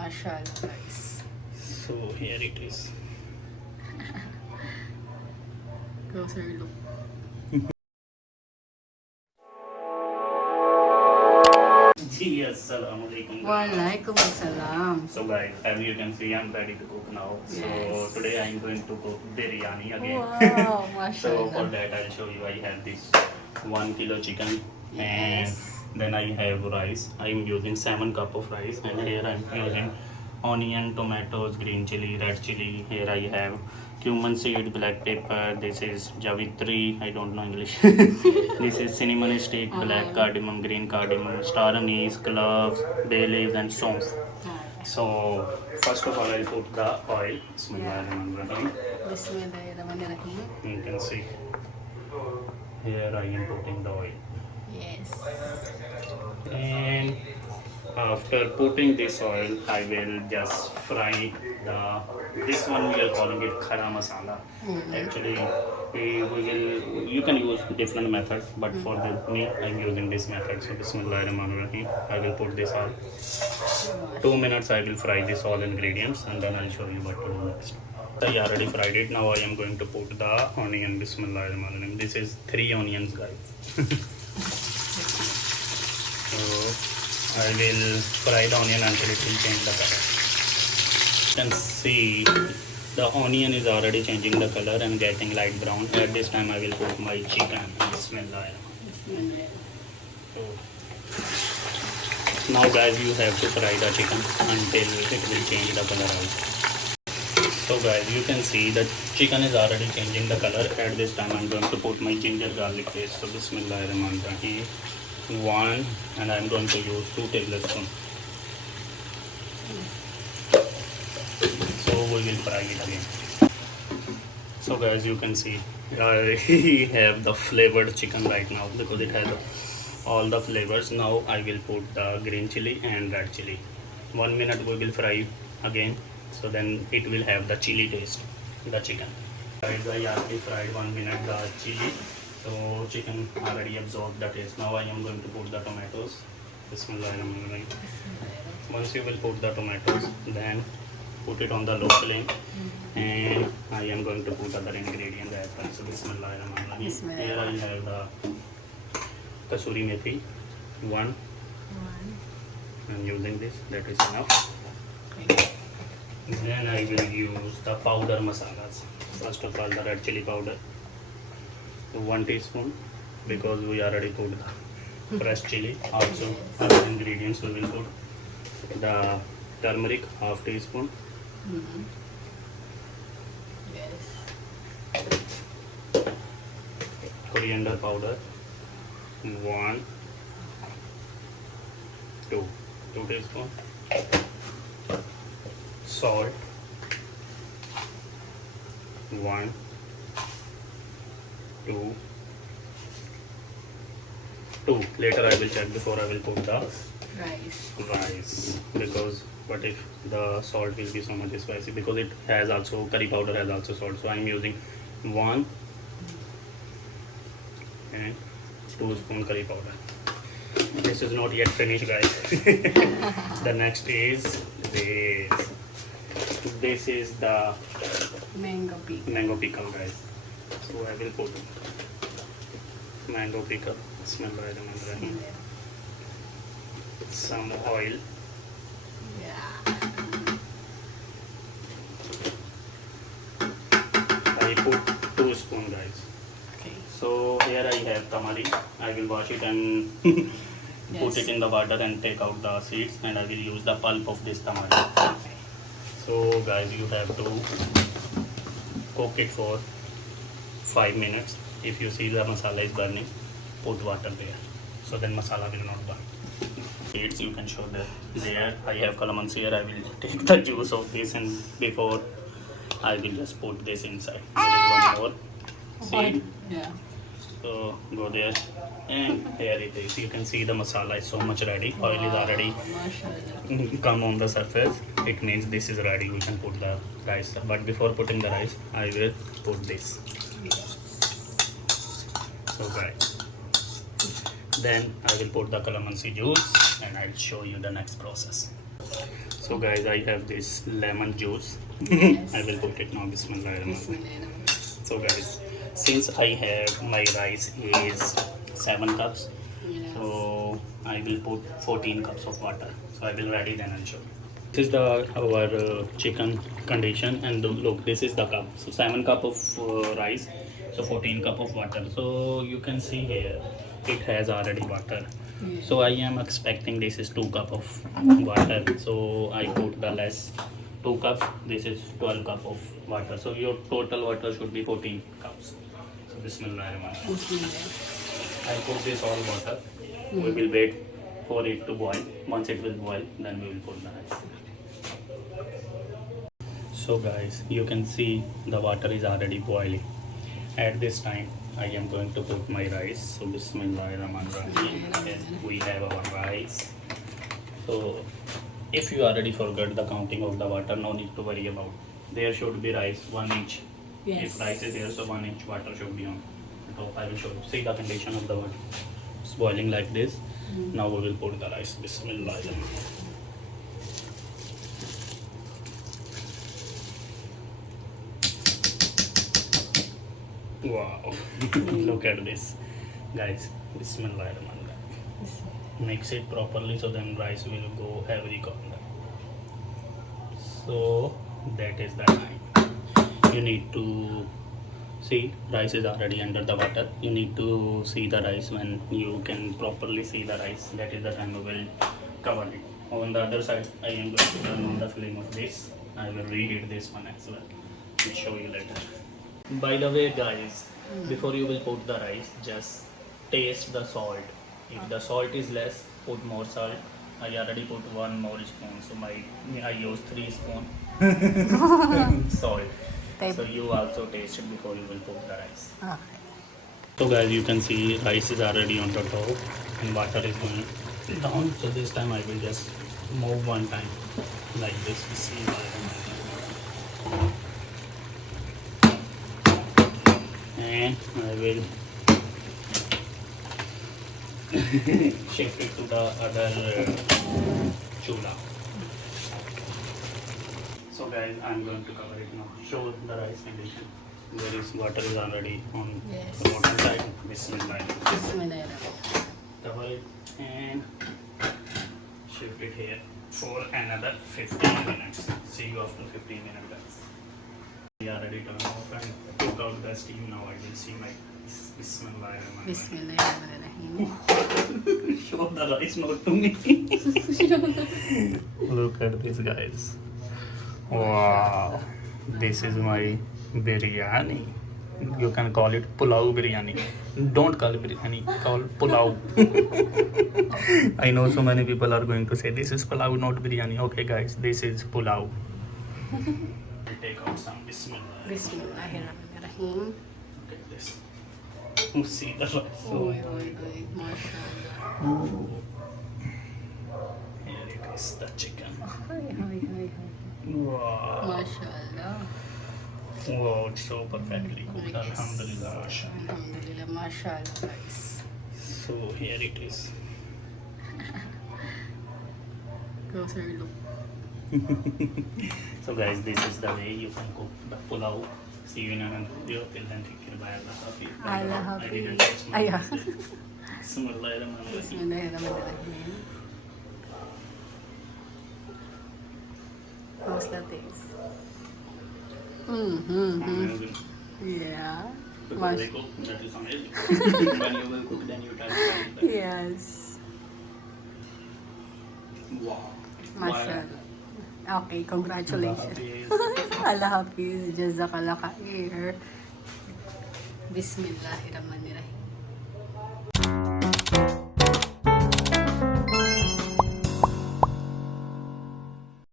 mashallah guys. So here it is. Closer look. Ji, assalamu alaikum. Walaikum assalam. So guys, as you can see, I'm ready to cook now. So Yes. today I'm going to cook biryani again. Wow, So mashallah. for that I'll show you. I have this 1 kilo chicken, Yes. and then I have rice. I'm using 7 cup of rice, and here I'm using onion, tomatoes, green chili, red chili. Here I have cumin seed, black pepper. This is javitri. I don't know English. This is cinnamon stick, black cardamom, green cardamom, star anise, cloves, bay leaves, and sonf. So first of all, I'll put the oil. Bismillahirrahmanirrahim. Bismillahirrahmanirrahim. You can see here I am putting the oil. Yes. And after putting this oil, I will just fry this one we are calling it khara masala. Actually, we will, you can use different methods, but for me, I'm using this method. So Bismillahirrahmanirrahim. I will put this all. 2 minutes I will fry this all ingredients, and then I'll show you what to do next. I already fried it. Now I am going to put the onion. Bismillahirrahmanirrahim. This is 3 onions, guys. So I will fry the onion until it will change the color. You can see the onion is already changing the color and getting light brown. At this time I will put my chicken. Bismillah. Now guys, you have to fry the chicken until it will change the color also. So guys, you can see the chicken is already changing the color. At this time I'm going to put my ginger garlic paste. So Bismillahirrahmanirrahim. 1, and I'm going to use 2 tablespoons. So we will fry it again. So guys, you can see I have the flavored chicken right now because it has all the flavors. Now I will put the green chili and red chili. 1 minute we will fry again, so then it will have the chili taste, the chicken. Guys, I already fried 1 minute the chili. So chicken already absorbed the taste. Now I am going to put the tomatoes. Bismillahirrahmanirrahim. Once you will put the tomatoes, then put it on the low flame, and I am going to put other ingredients as well. So Bismillahirrahmanirrahim. Here I have the kasuri methi, 1. I'm using this. That is enough. Then I will use the powder masalas. First of all, the red chili powder. 1 teaspoon, because we already put the fresh chili. Also other ingredients we will put the turmeric, half teaspoon. Yes. Coriander powder, 1, 2 teaspoon. Salt, 1, 2. Later I will check before I will put the rice, because what if the salt will be so much spicy, because it has also curry powder has also salt. So I am using 1 and 2 spoon curry powder. This is not yet finished, guys. The next is this. This is the mango pickle, guys. So I will put mango pickle. Bismillahirrahmanirrahim. Some oil. I put 2 spoon, guys. Okay. So here I have tamari. I will wash it and put it in the water and take out the seeds, and I will use the pulp of this tamari. So guys, you have to cook it for 5 minutes. If you see the masala is burning, put water there, so then masala will not burn. Seeds you can show that there. I have calamansi here. I will take the juice of this, and before I will just put this inside. There is one more seed. Yeah. So go there, and here it is. You can see the masala is so much ready. Oil is already come on the surface. It means this is ready. We can put the rice. But before putting the rice, I will put this. So guys, then I will put the calamansi juice, and I'll show you the next process. So guys, I have this lemon juice. Yes. I will put it now. Bismillahirrahmanirrahim. Bismillahirrahmanirrahim. So guys, since I have my rice is 7 cups, Yes. so I will put 14 cups of water. So I will ready then and show. This is the our chicken condition, and look, this is the cup. So 7 cup of rice, so 14 cup of water. So you can see here, it has already water. Yeah. So I am expecting this is 2 cup of water. So I put the less 2 cups. This is 12 cup of water. So your total water should be 14 cups. So Bismillahirrahmanirrahim. Bismillah. I put this all water. We will wait for it to boil. Once it will boil, then we will put the rice. So guys, you can see the water is already boiling. At this time, I am going to put my rice. So Bismillahirrahmanirrahim. Then we have our rice. So if you already forgot the counting of the water, no need to worry about. There should be rice 1 inch. Yes. If rice is there, so 1 inch water should be on. So I will show you. See the condition of the water. It's boiling like this. Now we will put the rice. Bismillahirrahmanirrahim. Wow. Look at this. Guys, Bismillahirrahmanirrahim. Mix it properly so then rice will go every corner. So that is the time. You need to see rice is already under the water. You need to see the rice. When you can properly see the rice, that is the time we will cover it. On the other side, I am going to turn on the flame of this. I will reheat this one as well. I'll show you later. By the way guys, before you will put the rice, just taste the salt. If the salt is less, put more salt. I already put 1 more spoon, so I use 3 spoon salt. So you also taste it before you will put the rice. Okay. So guys, you can see rice is already on the top and water is going down. So this time I will just move one time like this. See, and I will shift it to the other chula. So guys, I'm going to cover it now. Show the rice condition. There is water is already on Yes. the water side. Bismillah. Bismillahirrahmanirrahim. Cover it and shift it here for another 15 minutes. See you after 15 minutes guys. We are ready to turn off and took out the steam. Now I will see my Bismillah. Bismillahirrahmanirrahim. Show the rice not to me. Look at this guys. Wow. This is my biryani. You can call it pulao biryani. Don't call it biryani, call pulao. I know so many people are going to say this is pulao, not biryani. Okay guys, this is pulao. Take out some Bismillah. Bismillahirrahmanirrahim. Look at this. See the rice. Oy, oy, oy. Mashallah. Here it is, the chicken. Hi, hi, hi, hi. Wow. Mashallah. Wow, it's so perfectly cooked. Yes. Alhamdulillah. Alhamdulillah. Mashallah, guys. So here it is. Closer look. So guys, this is the way you can cook the pulao. See you in another video. Till then, take care. Bye. Allah I didn't Hafiz. touch my Ayah. Bismillahirrahmanirrahim. Bismillahirrahmanirrahim. How's the taste? Amazing. Yeah. Because they cook, that is amazing. When you will cook, then you try to eat that. Yes. Wow. Mashallah. Okay, congratulations. Hafiz. Allah Hafiz. Jazakallah khair. Bismillahirrahmanirrahim.